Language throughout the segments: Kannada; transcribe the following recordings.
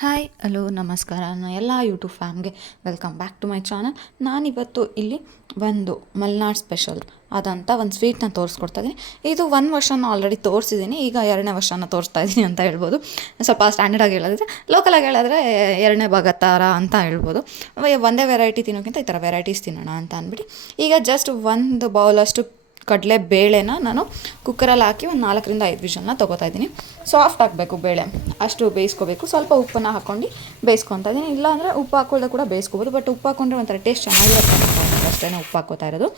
ಹಾಯ್ ಹಲೋ ನಮಸ್ಕಾರ ನನ್ನ ಎಲ್ಲ ಯೂಟ್ಯೂಬ್ ಫ್ಯಾಮ್ಗೆ welcome back to my channel. ನಾನಿವತ್ತು ಇಲ್ಲಿ ಒಂದು ಮಲೆನಾಡು ಸ್ಪೆಷಲ್ ಆದಂಥ ಒಂದು ಸ್ವೀಟ್ನ ತೋರಿಸ್ಕೊಡ್ತಾ ಇದ್ದೀನಿ. ಇದು ಒಂದು ವರ್ಷನ ಆಲ್ರೆಡಿ ತೋರಿಸಿದ್ದೀನಿ, ಈಗ ಎರಡನೇ ವರ್ಷನ ತೋರಿಸ್ತಾ ಇದ್ದೀನಿ ಅಂತ ಹೇಳ್ಬೋದು. ಸ್ವಲ್ಪ ಸ್ಟ್ಯಾಂಡರ್ಡಾಗಿ ಹೇಳೋದಿದ್ರೆ, ಲೋಕಲಾಗಿ ಹೇಳೋದ್ರೆ ಎರಡನೇ ಭಾಗ ಥರ ಅಂತ ಹೇಳ್ಬೋದು. ಒಂದೇ ವೆರೈಟಿ ತಿನ್ನೋಕ್ಕಿಂತ ಈ ಥರ ವೆರೈಟೀಸ್ ತಿನ್ನೋಣ ಅಂತ ಅಂದ್ಬಿಟ್ಟು ಈಗ ಜಸ್ಟ್ ಒಂದು ಬೌಲಷ್ಟು ಕಡಲೆ ಬೇಳೆನ ನಾನು ಕುಕ್ಕರಲ್ಲಿ ಹಾಕಿ ಒಂದು 4-5 ವಿಷಲ್ನ ತೊಗೋತಾ ಇದ್ದೀನಿ. ಸಾಫ್ಟ್ ಆಗಬೇಕು ಬೇಳೆ, ಅಷ್ಟು ಬೇಯಿಸ್ಕೋಬೇಕು. ಸ್ವಲ್ಪ ಉಪ್ಪನ್ನು ಹಾಕ್ಕೊಂಡು ಬೇಯಿಸ್ಕೊತಾ ಇದ್ದೀನಿ. ಇಲ್ಲಾಂದರೆ ಉಪ್ಪು ಹಾಕ್ಕೊಳ್ಳದೆ ಕೂಡ ಬೇಯಿಸ್ಕೋಬೋದು, ಬಟ್ ಉಪ್ಪು ಹಾಕ್ಕೊಂಡ್ರೆ ಒಂಥರ ಟೇಸ್ಟ್ ಚೆನ್ನಾಗಿರುತ್ತೆ ಅಷ್ಟೇ ಉಪ್ಪು ಹಾಕ್ಕೋತಾ ಇರೋದು.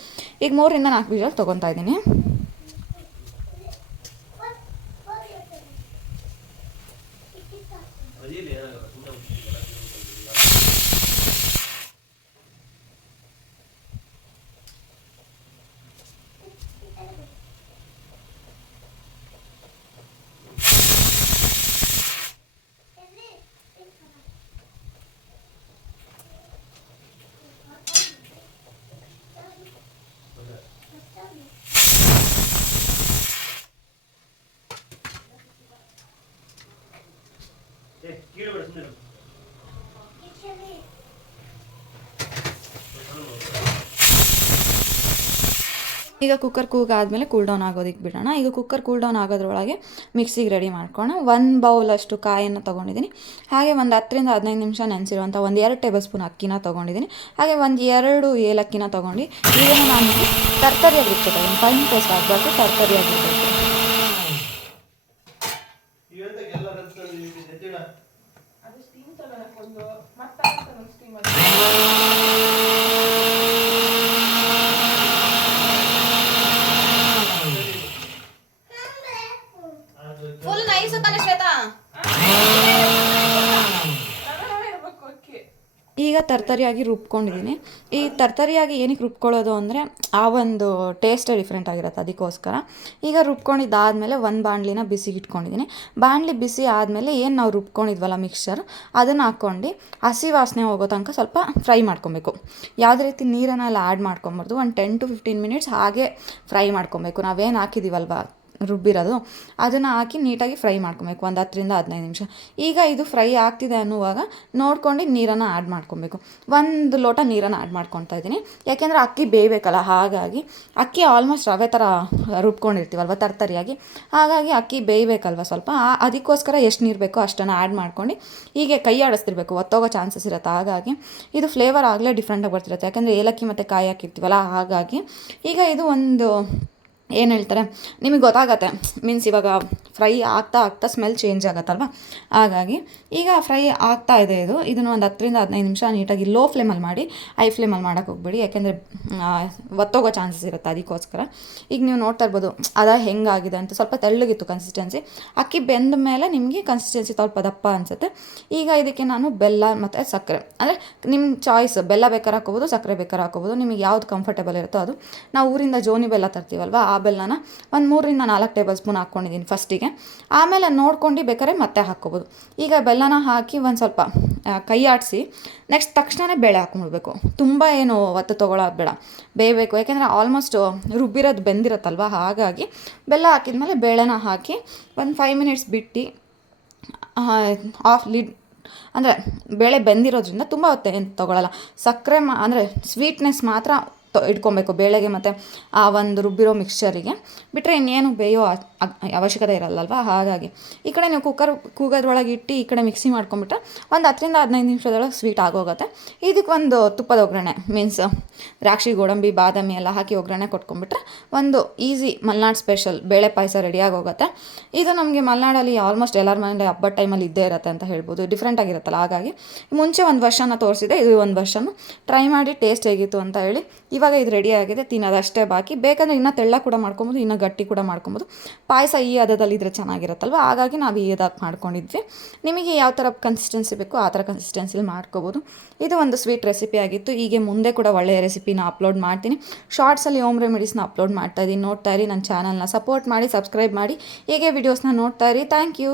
ಈಗ 3-4 ವಿಷಲ್ ತೊಗೊತಾ ಇದ್ದೀನಿ. ಈಗ ಕುಕ್ಕರ್ ಕೂಗಾದ್ಮೇಲೆ ಕೂಲ್ ಡೌನ್ ಆಗೋದಕ್ಕೆ ಬಿಡೋಣ. ಈಗ ಕುಕ್ಕರ್ ಕೂಲ್ ಡೌನ್ ಆಗೋದ್ರೊಳಗೆ ಮಿಕ್ಸಿಗೆ ರೆಡಿ ಮಾಡ್ಕೊಳ್ಳೋಣ. 1 ಬೌಲಷ್ಟು ಕಾಯನ್ನು ತೊಗೊಂಡಿದ್ದೀನಿ. ಹಾಗೆ ಒಂದು 10-15 ನಿಮಿಷ ನೆನೆಸಿರುವಂಥ 1-2 ಟೇಬಲ್ ಸ್ಪೂನ್ ಅಕ್ಕಿನ ತೊಗೊಂಡಿದ್ದೀನಿ. ಹಾಗೆ 1-2 ಏಲಕ್ಕಿನ ತೊಗೊಂಡು ಇದನ್ನು ನಾನು ತರ್ತರಿಯಾಗಿ ಇಟ್ಕೊತೀನಿ. ಫೈನ್ ಪೇಸ್ಟ್ ಆಗಬಾರ್ದು, ತರ್ತರಿಯಾಗಿರ್ಬೇಕು. ಫುಲ್ ನೈಸ್ ತಾನೆ ಶ್ವೇತಾ. ಈಗ ತರ್ತರಿಯಾಗಿ ರುಬ್ಕೊಂಡಿದ್ದೀನಿ. ಈ ತರ್ತರಿಯಾಗಿ ಏನಕ್ಕೆ ರುಬ್ಕೊಳ್ಳೋದು ಅಂದರೆ ಆ ಒಂದು ಟೇಸ್ಟೇ ಡಿಫ್ರೆಂಟ್ ಆಗಿರುತ್ತೆ, ಅದಕ್ಕೋಸ್ಕರ. ಈಗ ರುಬ್ಕೊಂಡಿದ್ದಾದಮೇಲೆ ಒಂದು ಬಾಣಲಿನ ಬಿಸಿಗೆ ಇಟ್ಕೊಂಡಿದ್ದೀನಿ. ಬಾಣಲಿ ಬಿಸಿ ಆದಮೇಲೆ ಏನು ನಾವು ರುಬ್ಕೊಂಡಿದ್ವಲ್ಲ ಮಿಕ್ಸ್ಚರ್, ಅದನ್ನು ಹಾಕ್ಕೊಂಡು ಹಸಿ ವಾಸನೆ ಹೋಗೋ ತನಕ ಸ್ವಲ್ಪ ಫ್ರೈ ಮಾಡ್ಕೊಬೇಕು. ಯಾವುದೇ ರೀತಿ ನೀರನ್ನೆಲ್ಲ ಆ್ಯಡ್ ಮಾಡ್ಕೊಬಾರ್ದು. ಒಂದು 10-15 ಮಿನಿಟ್ಸ್ ಹಾಗೆ ಫ್ರೈ ಮಾಡ್ಕೊಬೇಕು. ನಾವೇನು ಹಾಕಿದ್ದೀವಲ್ವ ರುಬ್ಬಿರೋದು, ಅದನ್ನು ಹಾಕಿ ನೀಟಾಗಿ ಫ್ರೈ ಮಾಡ್ಕೊಬೇಕು 10-15 ನಿಮಿಷ. ಈಗ ಇದು ಫ್ರೈ ಆಗ್ತಿದೆ ಅನ್ನುವಾಗ ನೋಡ್ಕೊಂಡು ನೀರನ್ನು ಆ್ಯಡ್ ಮಾಡ್ಕೊಬೇಕು. 1 ಲೋಟ ನೀರನ್ನು ಆ್ಯಡ್ ಮಾಡ್ಕೊತಾ ಇದ್ದೀನಿ, ಯಾಕೆಂದರೆ ಅಕ್ಕಿ ಬೇಯಬೇಕಲ್ಲ. ಹಾಗಾಗಿ ಅಕ್ಕಿ ಆಲ್ಮೋಸ್ಟ್ ರವೆ ಥರ ರುಬ್ಕೊಂಡಿರ್ತೀವಲ್ವ ತರ್ತರಿಯಾಗಿ, ಹಾಗಾಗಿ ಅಕ್ಕಿ ಬೇಯಬೇಕಲ್ವ ಸ್ವಲ್ಪ. ಅದಕ್ಕೋಸ್ಕರ ಎಷ್ಟು ನೀರು ಬೇಕೋ ಅಷ್ಟನ್ನು ಆ್ಯಡ್ ಮಾಡ್ಕೊಂಡು ಹೀಗೆ ಕೈ ಆಡಿಸ್ತಿರ್ಬೇಕು, ಒತ್ತೋಗೋ ಚಾನ್ಸಸ್ ಇರುತ್ತೆ. ಹಾಗಾಗಿ ಇದು ಫ್ಲೇವರ್ ಆಗಲೇ ಡಿಫ್ರೆಂಟಾಗಿ ಬರ್ತಿರುತ್ತೆ, ಯಾಕೆಂದರೆ ಏಲಕ್ಕಿ ಮತ್ತು ಕಾಯಿ ಹಾಕಿರ್ತೀವಲ್ಲ. ಹಾಗಾಗಿ ಈಗ ಇದು ಒಂದು ಏನು ಹೇಳ್ತಾರೆ ನಿಮಗೆ ಗೊತ್ತಾಗತ್ತೆ, ಮೀನ್ಸ್ ಇವಾಗ ಫ್ರೈ ಆಗ್ತಾ ಸ್ಮೆಲ್ ಚೇಂಜ್ ಆಗುತ್ತಲ್ವ. ಹಾಗಾಗಿ ಈಗ ಫ್ರೈ ಆಗ್ತಾ ಇದೆ ಇದನ್ನು ಒಂದು 10-15 ನಿಮಿಷ ನೀಟಾಗಿ ಲೋ ಫ್ಲೇಮಲ್ಲಿ ಮಾಡಿ, ಹೈ ಫ್ಲೇಮಲ್ಲಿ ಮಾಡೋಕ್ಕೆ ಹೋಗ್ಬೇಡಿ, ಯಾಕೆಂದರೆ ಒತ್ತೋಗೋ ಚಾನ್ಸಸ್ ಇರುತ್ತೆ. ಅದಕ್ಕೋಸ್ಕರ ಈಗ ನೀವು ನೋಡ್ತಾ ಇರ್ಬೋದು ಅದ ಹೆಂಗಾಗಿದೆ ಅಂತ. ಸ್ವಲ್ಪ ತೆಳ್ಳಗಿತ್ತು ಕನ್ಸಿಸ್ಟೆನ್ಸಿ. ಅಕ್ಕಿ ಬೆಂದ ಮೇಲೆ ನಿಮಗೆ ಕನ್ಸಿಸ್ಟೆನ್ಸಿ ಸ್ವಲ್ಪ ದಪ್ಪ ಅನಿಸುತ್ತೆ. ಈಗ ಇದಕ್ಕೆ ನಾನು ಬೆಲ್ಲ ಮತ್ತು ಸಕ್ಕರೆ, ಅಂದರೆ ನಿಮ್ಮ ಚಾಯ್ಸ್, ಬೆಲ್ಲ ಬೇಕಾದ್ರೆ ಹಾಕೋಬೋದು, ಸಕ್ಕರೆ ಬೇಕಾದ್ರೆ ಹಾಕೋಬೋದು, ನಿಮಗೆ ಯಾವ್ದು ಕಂಫರ್ಟೇಬಲ್ ಇರುತ್ತೋ ಅದು. ನಾವು ಊರಿಂದ ಜೋನಿ ಬೆಲ್ಲ ತರ್ತೀವಲ್ವ, ಆ ಬೆಲ್ಲನ ಒಂದು 3-4 ಟೇಬಲ್ ಸ್ಪೂನ್ ಹಾಕ್ಕೊಂಡಿದ್ದೀನಿ ಫಸ್ಟಿಗೆ. ಆಮೇಲೆ ನೋಡ್ಕೊಂಡು ಬೇಕಾದ್ರೆ ಮತ್ತೆ ಹಾಕ್ಕೋಬೋದು. ಈಗ ಬೆಲ್ಲನ ಹಾಕಿ ಒಂದು ಸ್ವಲ್ಪ ಕೈ ಆಡಿಸಿ ನೆಕ್ಸ್ಟ್ ತಕ್ಷಣವೇ ಬೇಳೆ ಹಾಕ್ಕೊಳ್ಬೇಕು. ತುಂಬ ಏನು ಒತ್ತು ತೊಗೊಳೋದು ಬೇಡ, ಬೇಯಬೇಕು. ಯಾಕೆಂದರೆ ಆಲ್ಮೋಸ್ಟ್ ರುಬ್ಬಿರೋದು ಬೆಂದಿರುತ್ತಲ್ವ. ಹಾಗಾಗಿ ಬೆಲ್ಲ ಹಾಕಿದ್ಮೇಲೆ ಬೇಳೆನ ಹಾಕಿ ಒಂದು 5 ಮಿನಿಟ್ಸ್ ಬಿಟ್ಟು ಆಫ್ ಲಿಡ್, ಅಂದರೆ ಬೇಳೆ ಬೆಂದಿರೋದ್ರಿಂದ ತುಂಬ ಹೊತ್ತು ಏನು ತೊಗೊಳ್ಳಲ್ಲ. ಸಕ್ಕರೆ ಅಂದರೆ ಸ್ವೀಟ್ನೆಸ್ ಮಾತ್ರ ಇಟ್ಕೊಬೇಕು ಬೇಳೆಗೆ ಮತ್ತು ಆ ಒಂದು ರುಬ್ಬಿರೋ ಮಿಕ್ಸ್ಚರಿಗೆ. ಬಿಟ್ಟರೆ ಇನ್ನೇನು ಬೇಯೋ ಅವಶ್ಯಕತೆ ಇರಲ್ಲಲ್ವ. ಹಾಗಾಗಿ ಈ ಕಡೆ ನೀವು ಕುಕ್ಕರ್ ಕೂಗೋದ್ರೊಳಗೆ ಇಟ್ಟು ಈ ಕಡೆ ಮಿಕ್ಸಿ ಮಾಡ್ಕೊಂಬಿಟ್ರೆ ಒಂದು 10-15 ನಿಮಿಷದೊಳಗೆ ಸ್ವೀಟ್ ಆಗೋಗುತ್ತೆ. ಇದಕ್ಕೆ ಒಂದು ತುಪ್ಪದ ಒಗ್ಗರಣೆ, ಮೀನ್ಸ್ ದ್ರಾಕ್ಷಿ, ಗೋಡಂಬಿ, ಬಾದಾಮಿ ಎಲ್ಲ ಹಾಕಿ ಒಗ್ಗರಣೆ ಕೊಟ್ಕೊಂಡ್ಬಿಟ್ರೆ ಒಂದು ಈಸಿ ಮಲೆನಾಡು ಸ್ಪೆಷಲ್ ಬೇಳೆ ಪಾಯಸ ರೆಡಿಯಾಗಿ ಹೋಗುತ್ತೆ. ಇದು ನಮಗೆ ಮಲೆನಾಡಲ್ಲಿ ಆಲ್ಮೋಸ್ಟ್ ಎಲ್ಲರ ಮನೇಲಿ ಹಬ್ಬದ ಟೈಮಲ್ಲಿ ಇದ್ದೇ ಇರುತ್ತೆ ಅಂತ ಹೇಳ್ಬೋದು. ಡಿಫ್ರೆಂಟ್ ಆಗಿರುತ್ತಲ್ಲ. ಹಾಗಾಗಿ ಮುಂಚೆ ಒಂದು ವರ್ಷನ ತೋರಿಸಿದೆ, ಇದು ಒಂದು ವರ್ಷನೂ ಟ್ರೈ ಮಾಡಿ ಟೇಸ್ಟ್ ಹೇಗಿತ್ತು ಅಂತ ಹೇಳಿ. ಇವಾಗ ಇದು ರೆಡಿ ಆಗಿದೆ, ತಿನ್ನೋದಷ್ಟೇ ಬಾಕಿ. ಬೇಕಂದರೆ ಇನ್ನೂ ತೆಳ್ಳ ಕೂಡ ಮಾಡ್ಕೊಬೋದು, ಇನ್ನೂ ಗಟ್ಟಿ ಕೂಡ ಮಾಡ್ಕೊಬೋದು. ಪಾಯಸ ಈ ಹದದಲ್ಲಿದ್ದರೆ ಚೆನ್ನಾಗಿರುತ್ತಲ್ವ. ಹಾಗಾಗಿ ನಾವು ಈ ಹದಕ್ಕೆ ಮಾಡ್ಕೊಂಡಿದ್ವಿ. ನಿಮಗೆ ಯಾವ ಥರ ಕನ್ಸಿಸ್ಟೆನ್ಸಿ ಬೇಕೋ ಆ ಥರ ಕನ್ಸಿಸ್ಟೆನ್ಸಿಲಿ ಮಾಡ್ಕೋಬೋದು. ಇದು ಒಂದು ಸ್ವೀಟ್ ರೆಸಿಪಿ ಆಗಿತ್ತು. ಹೀಗೆ ಮುಂದೆ ಕೂಡ ಒಳ್ಳೆಯ ರೆಸಿಪಿನ ಅಪ್ಲೋಡ್ ಮಾಡ್ತೀನಿ. ಶಾರ್ಟ್ಸಲ್ಲಿ ಹೋಮ್ ರೆಮಿಡೀಸ್ನ ಅಪ್ಲೋಡ್ ಮಾಡ್ತಾಯಿದ್ದೀನಿ, ನೋಡ್ತಾ ಇರಿ. ನನ್ನ ಚಾನಲ್ನ ಸಪೋರ್ಟ್ ಮಾಡಿ, ಸಬ್ಸ್ಕ್ರೈಬ್ ಮಾಡಿ, ಹೀಗೆ ವೀಡಿಯೋಸ್ನ ನೋಡ್ತಾ ಇರಿ. Thank you.